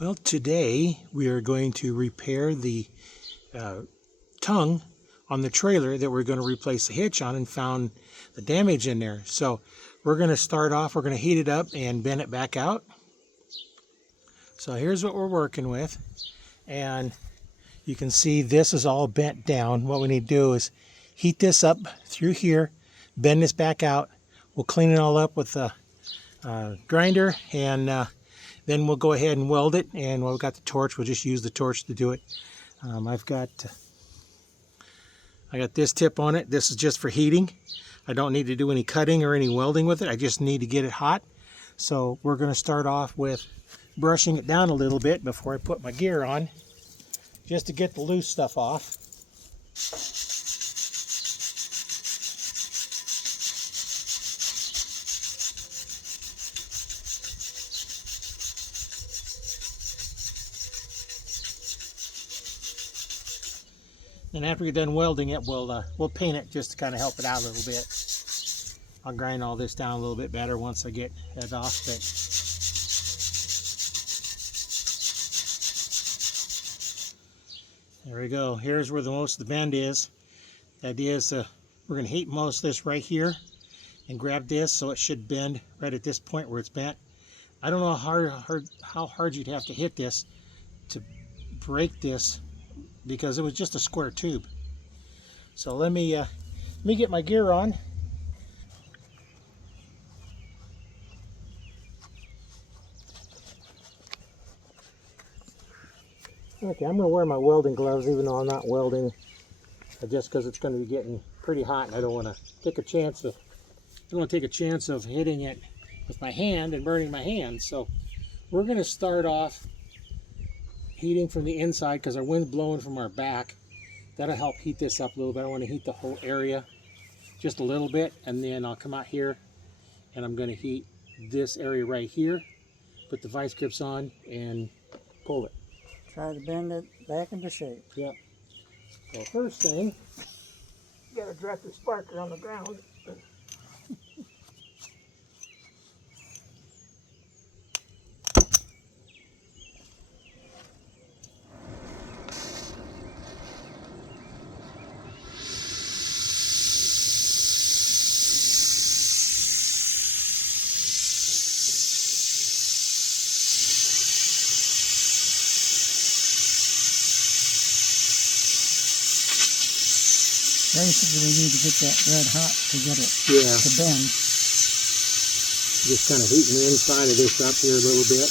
Well, today we are going to repair the tongue on the trailer that we're going to replace the hitch on, and found the damage in there. So we're going to start off, we're going to heat it up and bend it back out. So here's what we're working with, and you can see this is all bent down. What we need to do is heat this up through here, bend this back out. We'll clean it all up with a grinder, and then we'll go ahead and weld it. And while we've got the torch, we'll just use the torch to do it. I got this tip on it. This is just for heating. I don't need to do any cutting or any welding with it. I just need to get it hot. So we're going to start off with brushing it down a little bit before I put my gear on, just to get the loose stuff off. And after you're done welding it, we'll paint it just to kind of help it out a little bit. I'll grind all this down a little bit better once I get it off. But there we go. Here's where most of the bend is. The idea is we're going to heat most of this right here and grab this, so it should bend right at this point where it's bent. I don't know how hard you'd have to hit this to break this, because it was just a square tube. So let me get my gear on. Okay, I'm going to wear my welding gloves even though I'm not welding, just because it's going to be getting pretty hot, and I don't want to take a chance of hitting it with my hand and burning my hand. So we're going to start off heating from the inside, because our wind's blowing from our back. That'll help heat this up a little bit. I want to heat the whole area just a little bit, and then I'll come out here and I'm going to heat this area right here, put the vice grips on and pull it. Try to bend it back into shape. Yep. So first thing, you got to drop the sparker on the ground. Basically, we need to get that red hot to get it to bend. Just kind of heating the inside of this up here a little bit.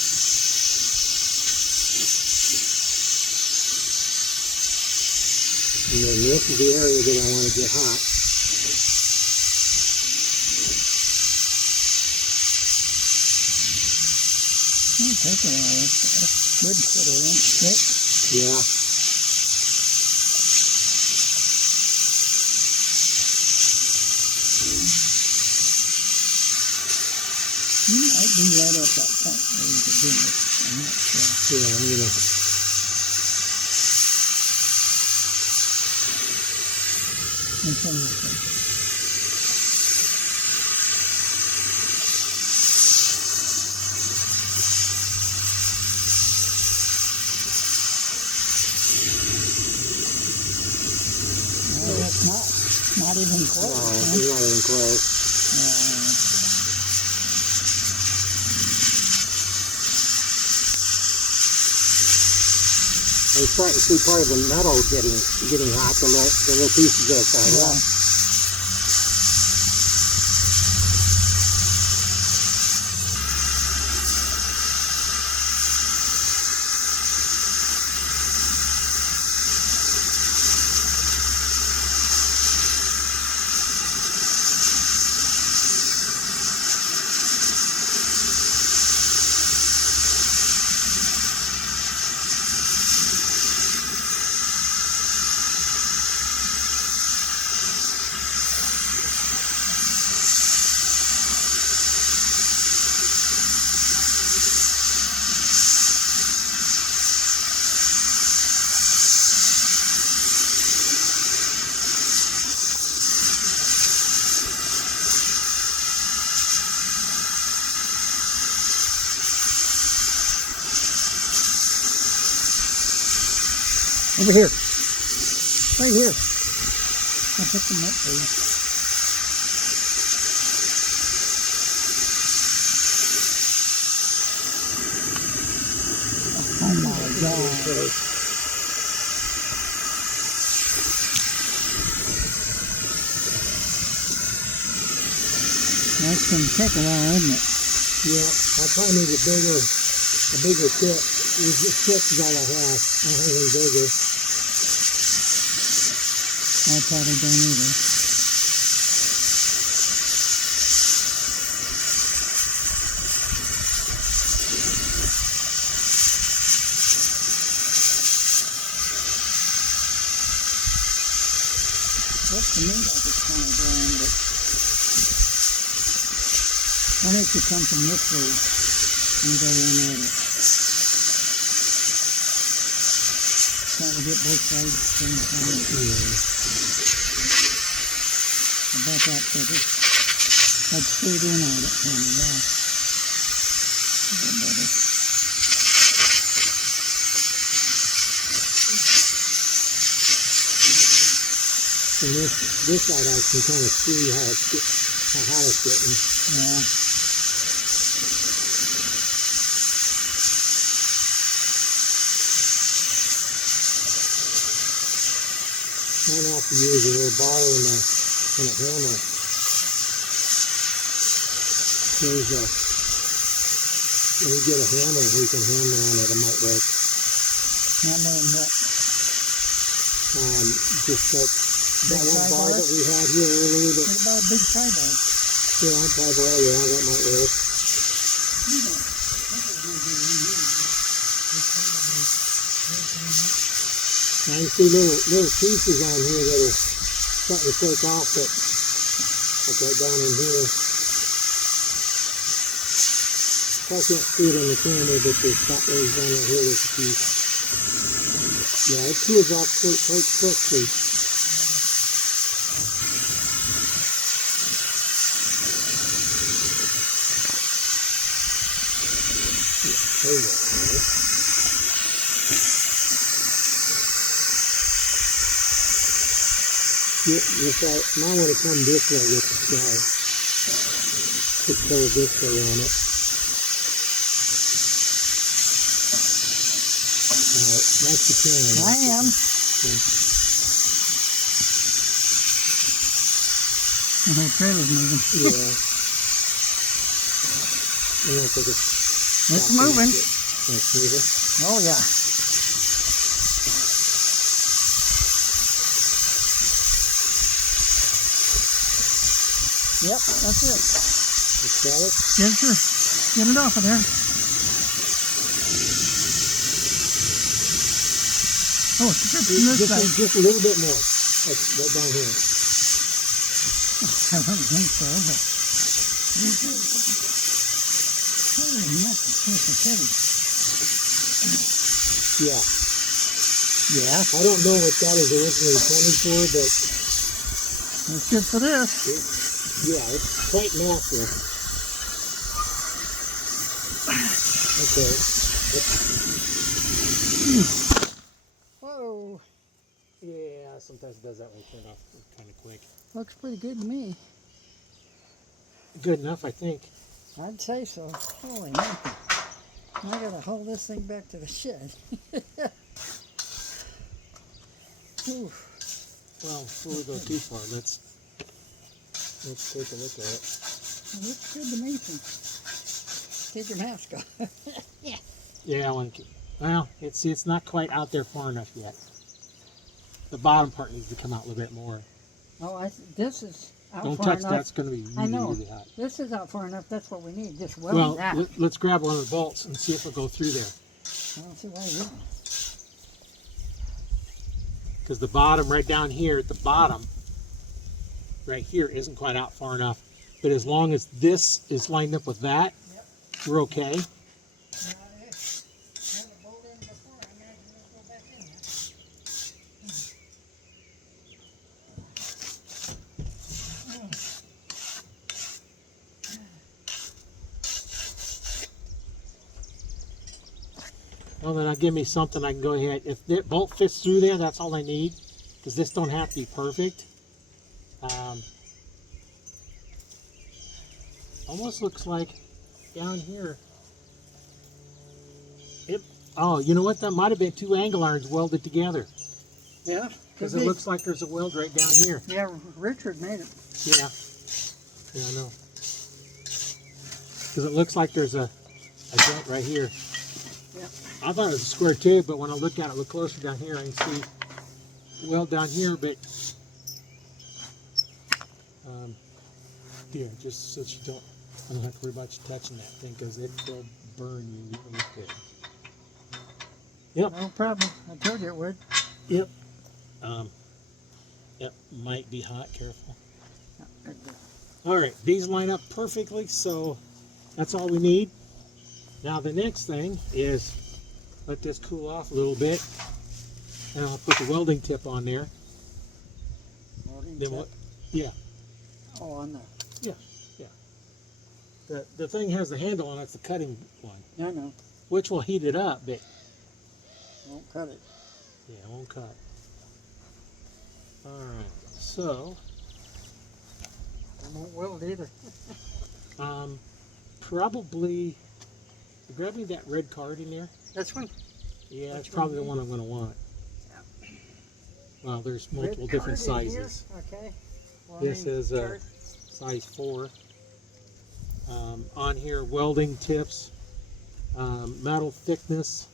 And then this is the area that I want to get hot. It'll take a while. That's good for the inch thick. Yeah. You might be right at that point where you could bend it. I'm not sure. Yeah, I'm gonna. No, that's not even close. No, it's not even close. I was starting to see part of the metal getting hot, the little pieces that fall off. Over here. Right here. I'll pick them up for you. Oh my God. That's going to take a while, isn't it? Yeah, I probably need a bigger tip. This tip is all I have. I don't have anything bigger. I probably don't either. Looks to me like it's kind of grand, but I think you come from this way and go in at it. Trying to get both sides at the same time. Yeah. About that figure. I'd straight in on it for me, yeah. Yeah, buddy. And this side I can kind of see how it's getting. Yeah. I'm going to have to use a little bar and a hammer. When we get a hammer, we can hammer on it. It might work. Hammer and what? Just like that one bar that we had here earlier. What about a big tie bar? Yeah, tie bar, yeah, that might work. I can see little pieces on here that are starting to take off, but like right down in here. I can't see it on the camera, but there's down right here with a piece. Yeah, it peels off quite quickly. Yeah, there you go. You might want to come this way with the snow. Put pull this way on it. That's the can. I am. The whole trailer's moving. Yeah. I don't think It's moving. It's moving. Oh yeah. Yep, that's it. Is that it? Yes, sir. Get it off of there. Oh, it's from this side. Just a little bit more. That's right down here. I wouldn't think so, but... Holy nothing, this is heavy. Yeah. Yeah. I don't know what that is originally intended for, but... It's good for this. Yeah, it's quite massive. Okay. Whoa. Yeah, sometimes it does that when it turns off kind of quick. Looks pretty good to me. Good enough, I think. I'd say so. Holy nothing. I gotta hold this thing back to the shed. Ooh. Well, before we go too far, let's take a look at it. It looks good to me. Take your mask off. Yeah. Yeah, I want to. Well, it's not quite out there far enough yet. The bottom part needs to come out a little bit more. Oh, this is out Don't far touch enough. that's going to be I know. really hot. This is out far enough. That's what we need. Just weld Well, that. let's grab one of the bolts and see if it'll go through there. I don't see why it wouldn't. Because the bottom, right down here at the bottom, right here, isn't quite out far enough. But as long as this is lined up with that, Yep. we're okay. Well, then I'll give me something I can go ahead. If the bolt fits through there, that's all I need. Because this don't have to be perfect. Almost looks like down here. Oh, you know what? That might have been 2 angle irons welded together. Yeah. Because it looks like there's a weld right down here. Yeah, Richard made it. Yeah. Yeah, I know. Because it looks like there's a joint right here. Yeah. I thought it was a square tube, but when I look at it, look closer down here, I can see weld down here, but here, just so I don't have to worry about you touching that thing, because it will burn you really quick. Yep. No problem. I told you it would. Yep. That might be hot. Careful. All right, these line up perfectly, so that's all we need. Now the next thing is let this cool off a little bit, and I'll put the welding tip on there. Welding Then tip? what? Yeah. Oh, on the. Yeah. Yeah. The thing has the handle on it. It's the cutting one, I know. which will heat it up, but Won't cut it. yeah, it won't cut. All right. So. It won't weld either. Probably grab me that red card in there. This one? Yeah, that's Which probably the one? one I'm going to want. Yeah. Well, there's multiple Red different card in sizes. here? Okay. This Welding is chart. size 4. On here, welding tips, metal thickness,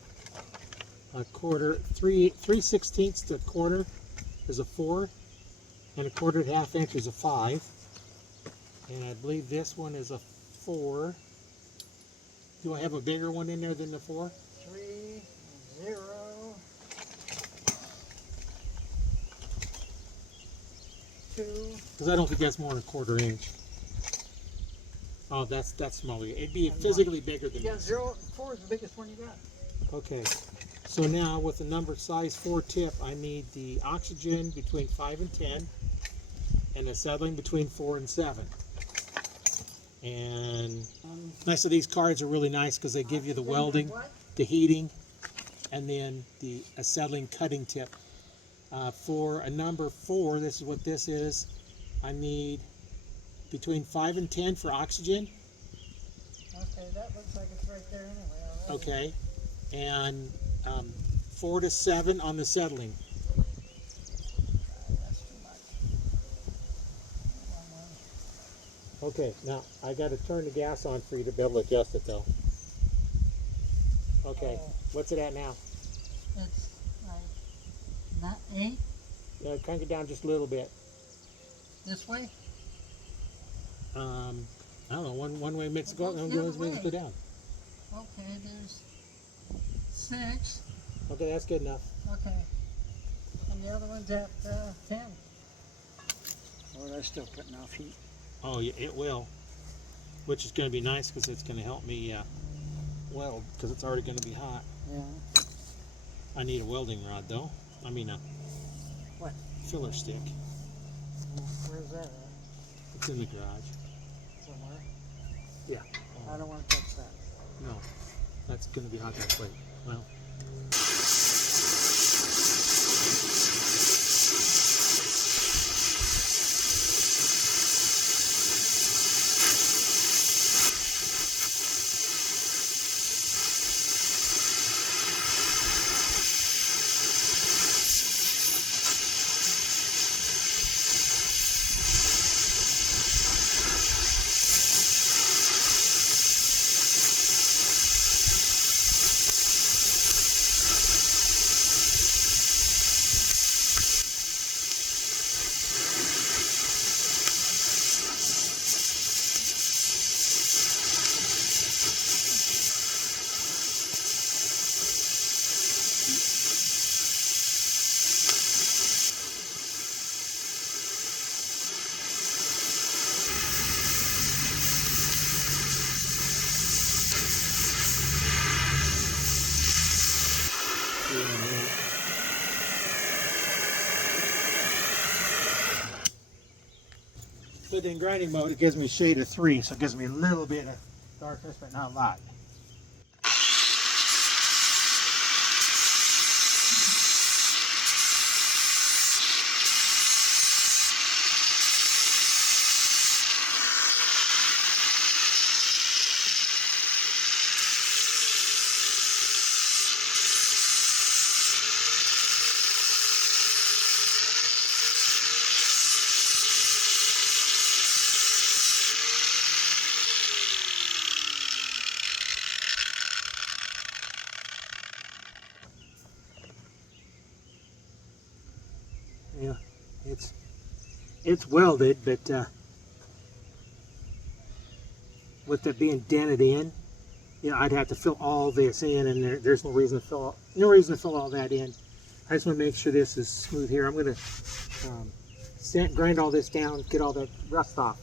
a quarter, 3/16 to a quarter is a 4, and a 1/4 inch is a 5. And I believe this one is a 4. Do I have a bigger one in there than the 4? 3, 0. 2. Because I don't think that's more than a 1/4 inch. Oh, that's smaller. It'd be physically bigger than You got this. 0, 4 is the biggest one you got. Okay. So now with the number size 4 tip, I need the oxygen between 5 and 10, and the acetylene between 4 and 7. And nice of these cards are really nice because they give you the welding, the heating, and then the acetylene cutting tip. For a number 4, this is what this is. I need between 5 and 10 for oxygen. Okay, that looks like it's right there anyway already. Okay. And 4 to 7 on the acetylene. That's too much. Okay, now I got to turn the gas on for you to be able to adjust it though. Okay, Oh. what's it at now? It's like not 8 Crank it down just a little bit. this way. I don't know, one way makes it go up, and The one other way makes it go way. down. Okay, there's 6. Okay, that's good enough. Okay. And the other one's at 10. Oh, that's still putting off heat. Oh, yeah, it will. Which is going to be nice because it's going to help me weld because it's already going to be hot. Yeah. I need a welding rod though. I mean a What? filler stick. Where's that at? It's in the garage. Somewhere. Yeah. I don't want to touch that. No, that's going to be hot that way. Well. But in grinding mode, it gives me shade of 3, so it gives me a little bit of darkness, but not a lot. Yeah, it's welded, but with it being dented in, you know, I'd have to fill all this in, and there's no reason to fill all that in. I just want to make sure this is smooth here. I'm going to grind all this down, get all that rust off.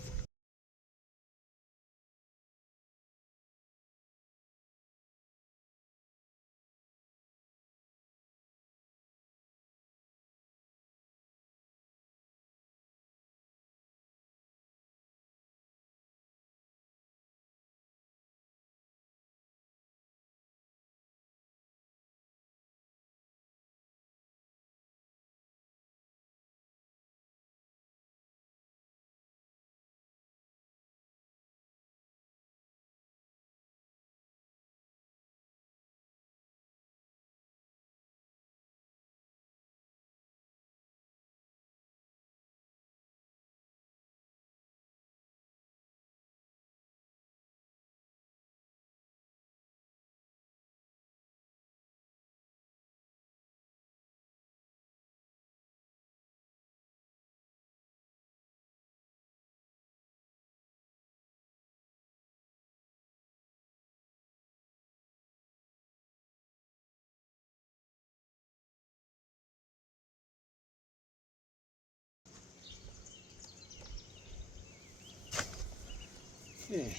Okay.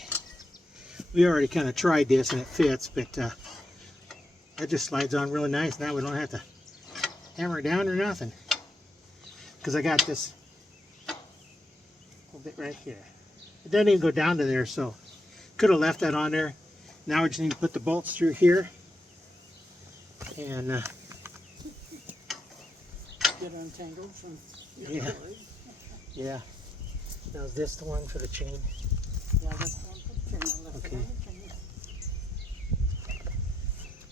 We already kind of tried this and it fits, but that just slides on really nice. Now we don't have to hammer it down or nothing, because I got this little bit right here. It doesn't even go down to there, so could have left that on there. Now we just need to put the bolts through here and Get untangled from your yeah. cord. Yeah. Now is this the one for the chain? Yeah, that's one for the chain. I'll lift it Okay. on the chain.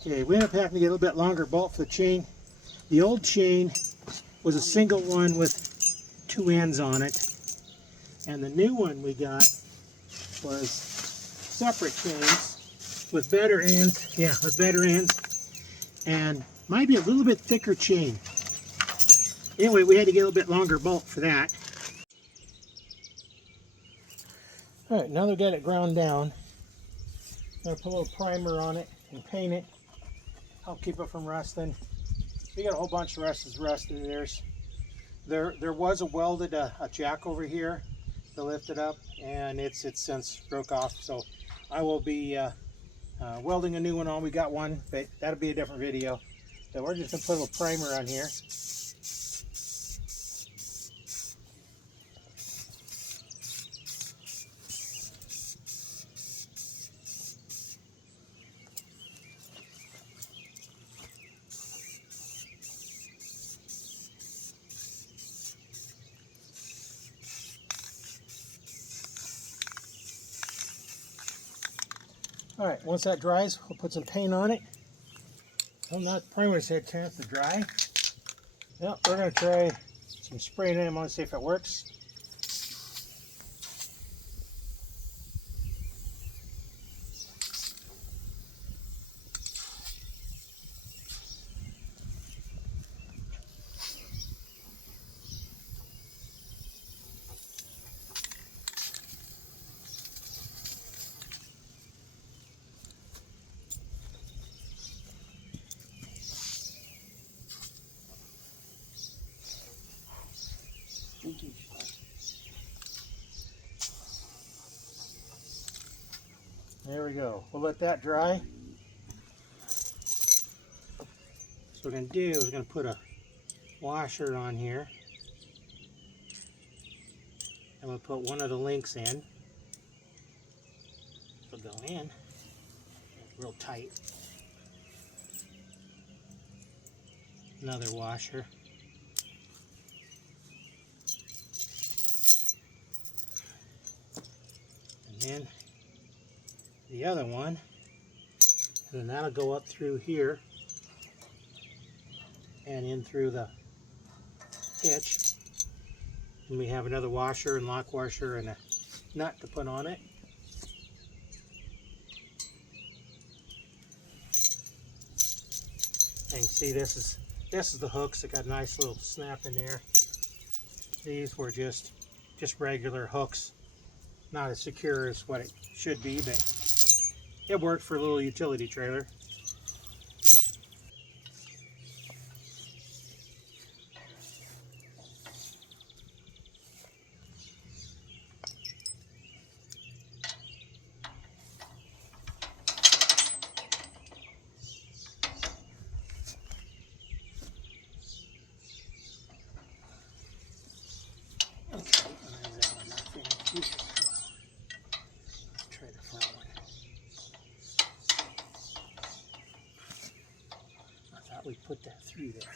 Okay, we end up having to get a little bit longer bolt for the chain. The old chain was a single one with 2 ends on it, and the new one we got was separate chains with better ends. Yeah, with better ends, and might be a little bit thicker chain. Anyway, we had to get a little bit longer bolt for that. All right, now that we've got it ground down, I'm going to put a little primer on it and paint it. Help keep it from rusting. We got a whole bunch of rusted. There was a welded a jack over here to lift it up, and it's since broke off. So I will be welding a new one on. We got one, but that'll be a different video. So we're just gonna put a little primer on here. All right, once that dries, we'll put some paint on it. Well, not primer's had a chance to dry. Well, we're gonna try some spraying in. I'm gonna see if it works. There we go. We'll let that dry. So what we're going to do is we're going to put a washer on here. And we'll put one of the links in. It'll go in. Real tight. Another washer. And then the other one. And then that'll go up through here and in through the hitch. And we have another washer and lock washer and a nut to put on it. And you can see this is the hooks that got a nice little snap in there. These were just regular hooks, not as secure as what it should be, but it worked for a little utility trailer. We put that through there.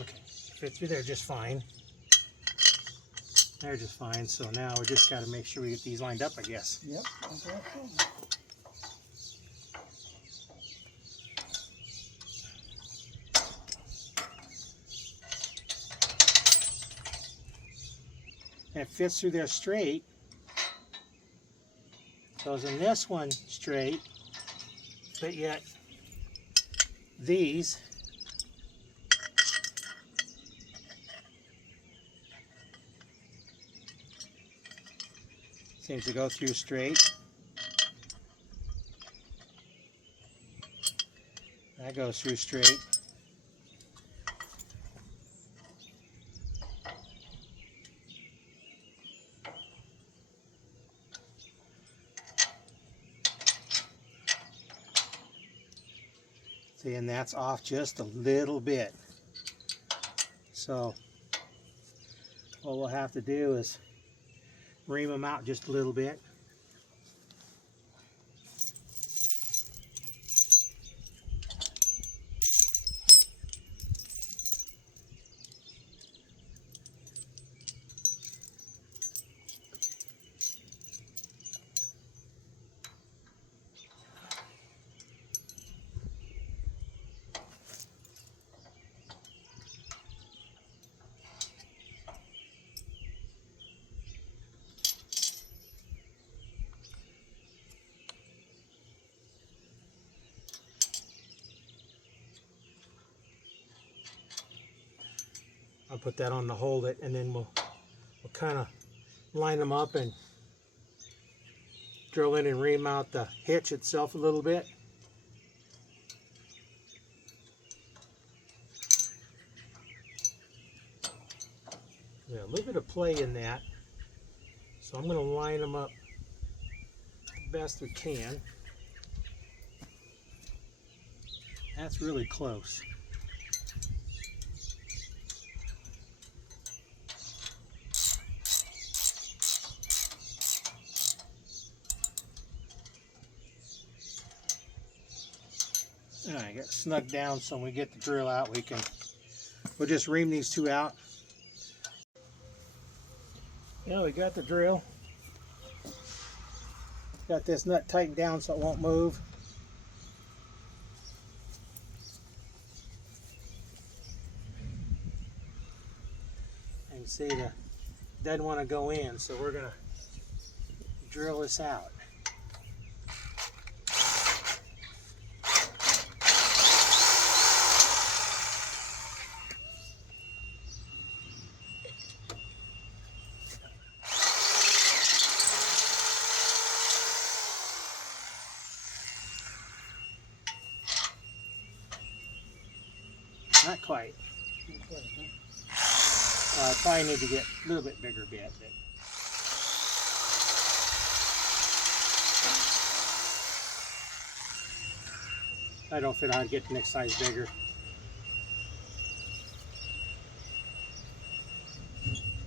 Okay, fit through there just fine. They're just fine. So now we just got to make sure we get these lined up, I guess. Yep. And it fits through there straight. Goes in this one straight, but yet these seems to go through straight. That goes through straight. See, and that's off just a little bit. So what we'll have to do is ream them out just a little bit. I'll put that on to hold it, and then we'll kind of line them up and drill in and ream out the hitch itself a little bit. Yeah, a little bit of play in that, so I'm going to line them up the best we can. That's really close. Alright, get snugged down so when we get the drill out we'll just ream these two out. Yeah, we got the drill. Got this nut tightened down so it won't move. And you see the doesn't want to go in, so we're gonna drill this out. Not quite. Probably need to get a little bit bigger bit. I don't fit on, I'd get the next size bigger.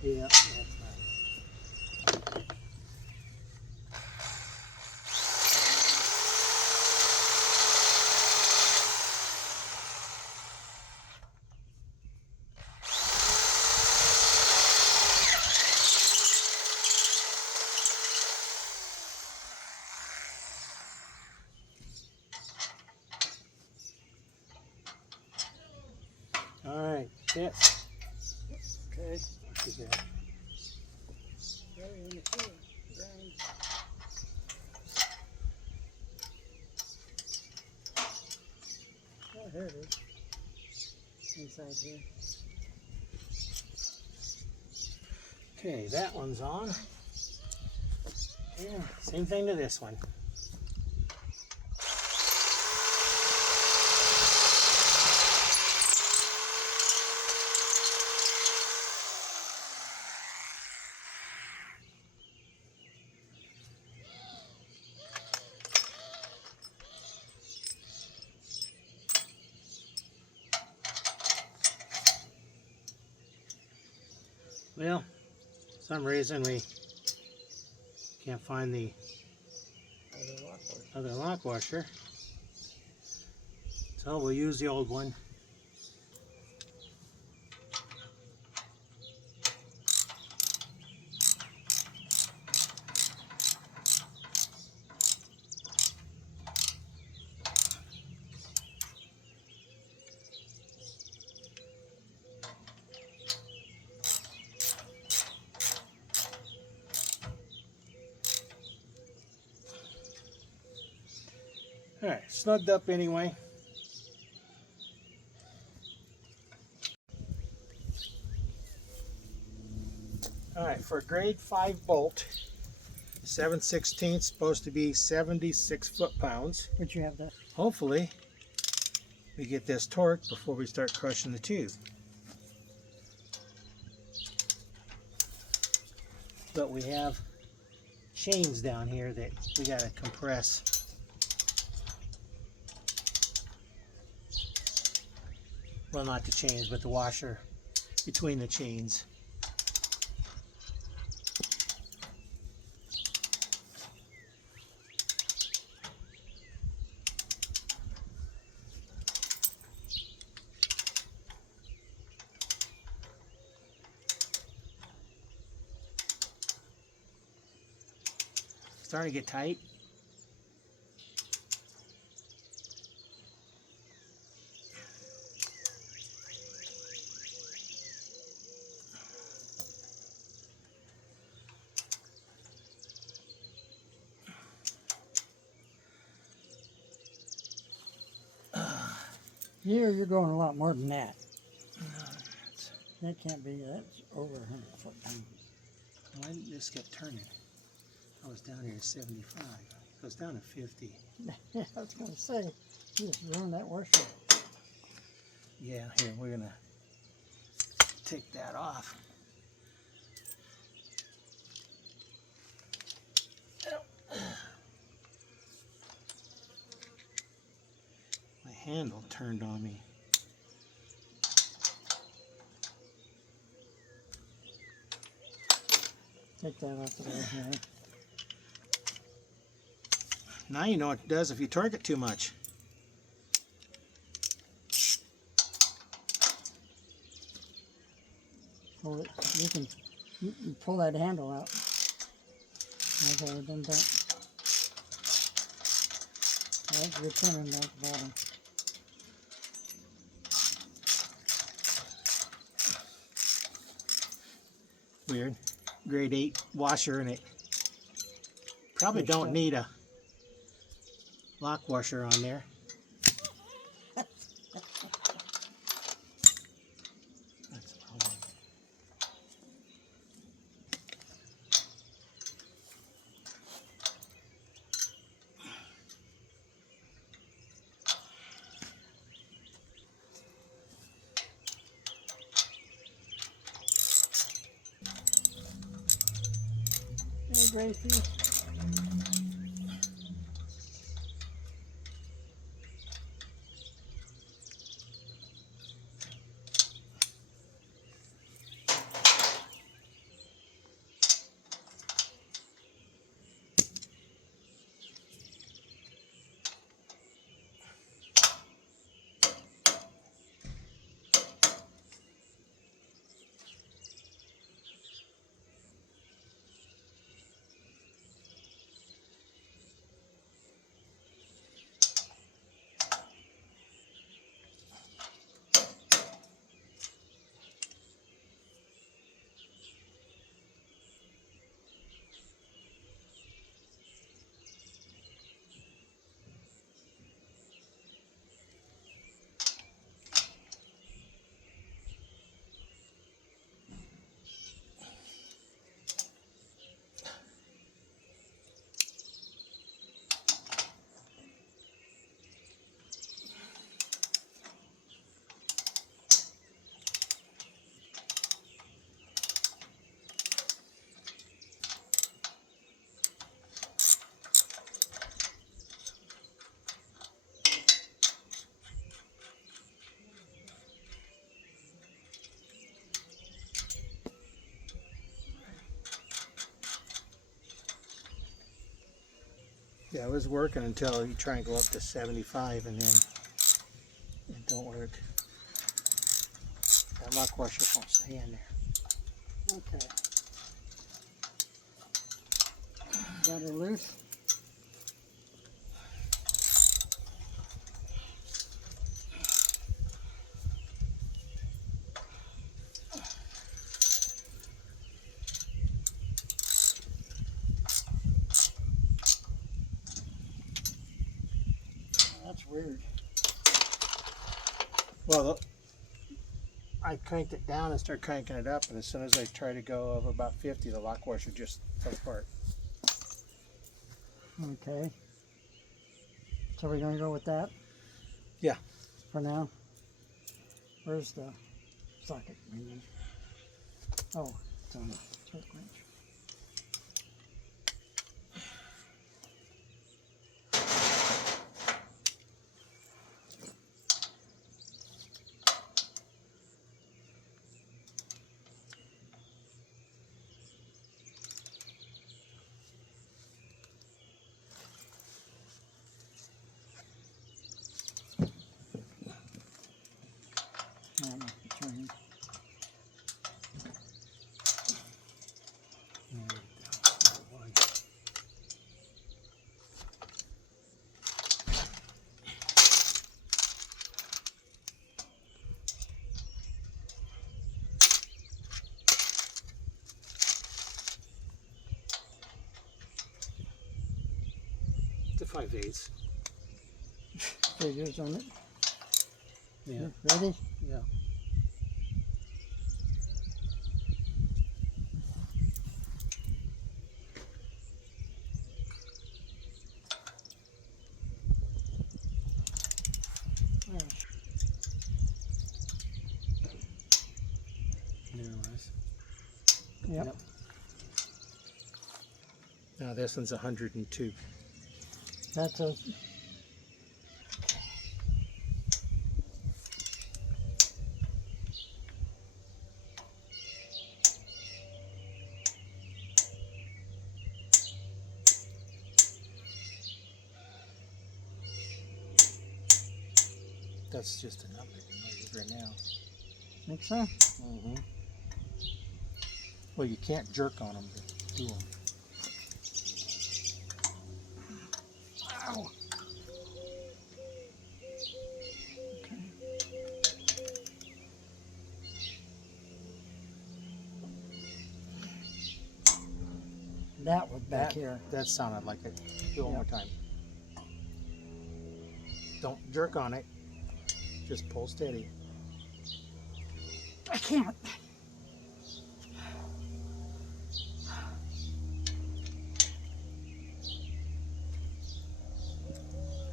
Yeah, that's fine. All right, yes. Okay. Yeah. Very immature. Ground. there it is. Inside here. Okay, that one's on. Yeah, same thing to this one. Well, for some reason we can't find the other lock washer, so we'll use the old one. Alright, snugged up anyway. Alright, for a grade 5 bolt, 7/16 supposed to be 76 foot-pounds. Would you have that? Hopefully we get this torqued before we start crushing the tube. But we have chains down here that we got to compress. Well, not the chains, but the washer between the chains. Starting to get tight. Here you're going a lot more than that. That can't be, that's over 100 foot-pounds. Why didn't this get turning? I was down here at 75. I was down at 50. Yeah, I was going to say, you just ruined that washer. Yeah, here, we're going to take that off. My handle turned on me. Take that off the way here. Now you know what it does if you torque it too much. Hold it. You can pull that handle out. Okay, then don't. Right, you're turning at the bottom. Weird. Grade 8 washer in it. Probably Good don't stuff. need a lock washer on there. That's probably. Hey, Gracie. Yeah, it was working until you try and go up to 75 and then it don't work. That lock washer won't stay in there. Okay. Got her loose? That's weird. Well, I cranked it down and started cranking it up, and as soon as I tried to go over about 50, the lock washer just fell apart. Okay. So we're going to go with that? Yeah. For now? Where's the socket? Oh, it's on the torque wrench. Now I'm turning. To 5/8. Figures on it. Yeah. Ready? Yeah. There it was. Yep. Now this one's 102. That's a That's just enough right now. think so? Mm-hmm. Well, you can't jerk on them to do them. Ow. Okay. That was back here. That sounded like it. Do it one more Yep. time. Don't jerk on it. Just pull steady. I can't.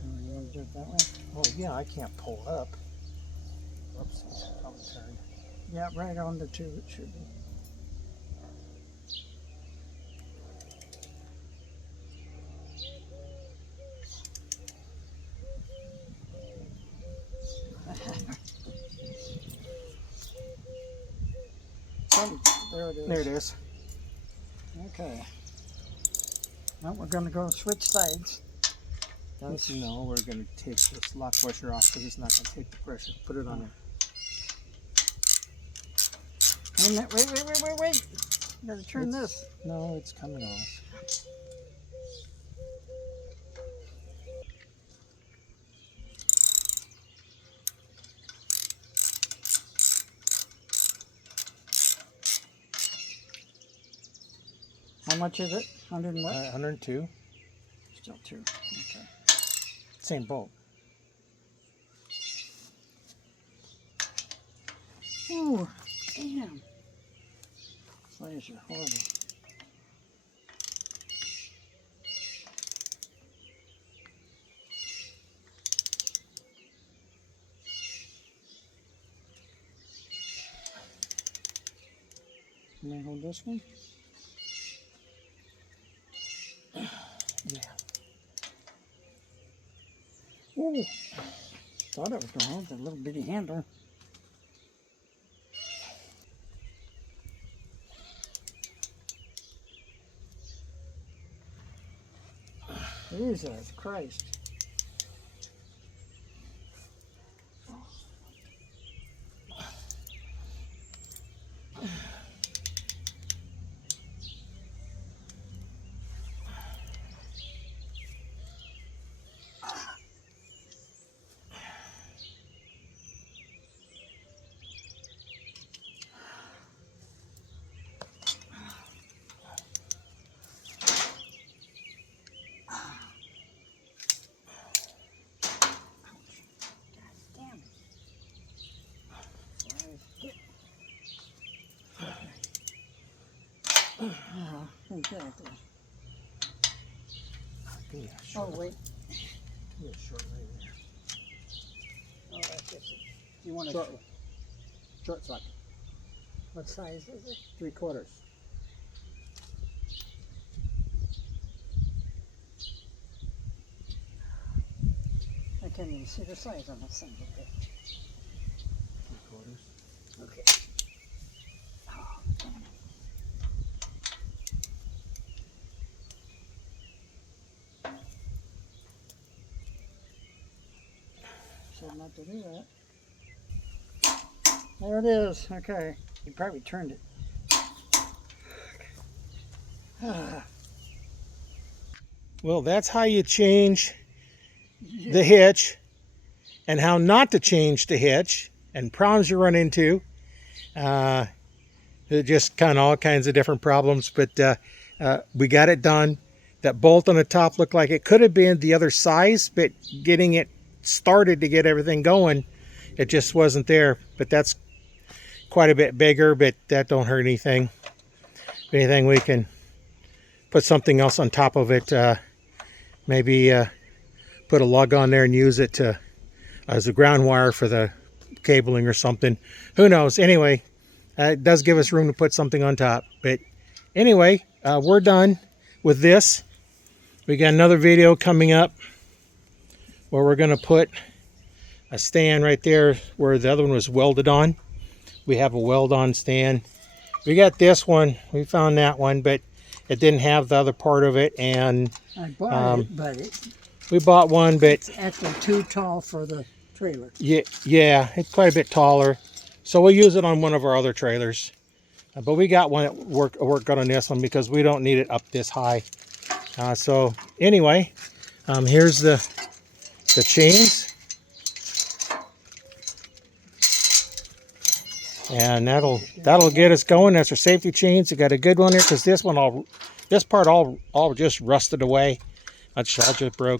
You want to do it that way? Oh yeah, I can't pull up. Oops, probably turn. Yeah, right on the tube it should be. Oh, there it is. There it is. Okay. Now we're going to go switch sides. That's, No, we're going to take this lock washer off because it's not going to take the pressure. Put it on there. wait a minute, wait. You got to turn this. No, it's coming off. How much is it? 100 and what? 102. Still 2. Okay. Same bolt. Ooh, damn. Flares are horrible. Can I hold this one? Yeah. Ooh. Thought it was going to hold the little bitty handle. Jesus Christ. Damn it. Exactly. Yeah, Oh, wait. Yeah, short right there. Oh, that's just it. You want Short. to... Short socket. What size is it? 3/4. I can't even see the size on this thing. 3/4. Okay. Said not to do that. There it is. Okay. You probably turned it. Well, that's how you change the hitch, and how not to change the hitch, and problems you run into. Just kind of all kinds of different problems, but we got it done. That bolt on the top looked like it could have been the other size, but getting it started to get everything going, it just wasn't there. But that's quite a bit bigger, but that don't hurt anything. If anything, we can put something else on top of it. Maybe put a lug on there and use it to as a ground wire for the cabling or something. Who knows? Anyway, it does give us room to put something on top. But anyway, we're done with this. We got another video coming up where we're going to put a stand right there where the other one was welded on. We have a weld on stand. We got this one. We found that one, but it didn't have the other part of it. And I bought it, but we bought one, but it's actually too tall for the trailer. yeah, it's quite a bit taller. So we'll use it on one of our other trailers. But we got one that work good on this one because we don't need it up this high. So anyway, here's the chains, and that'll get us going. That's our safety chains. You got a good one here because this part all just rusted away. That's all just broke.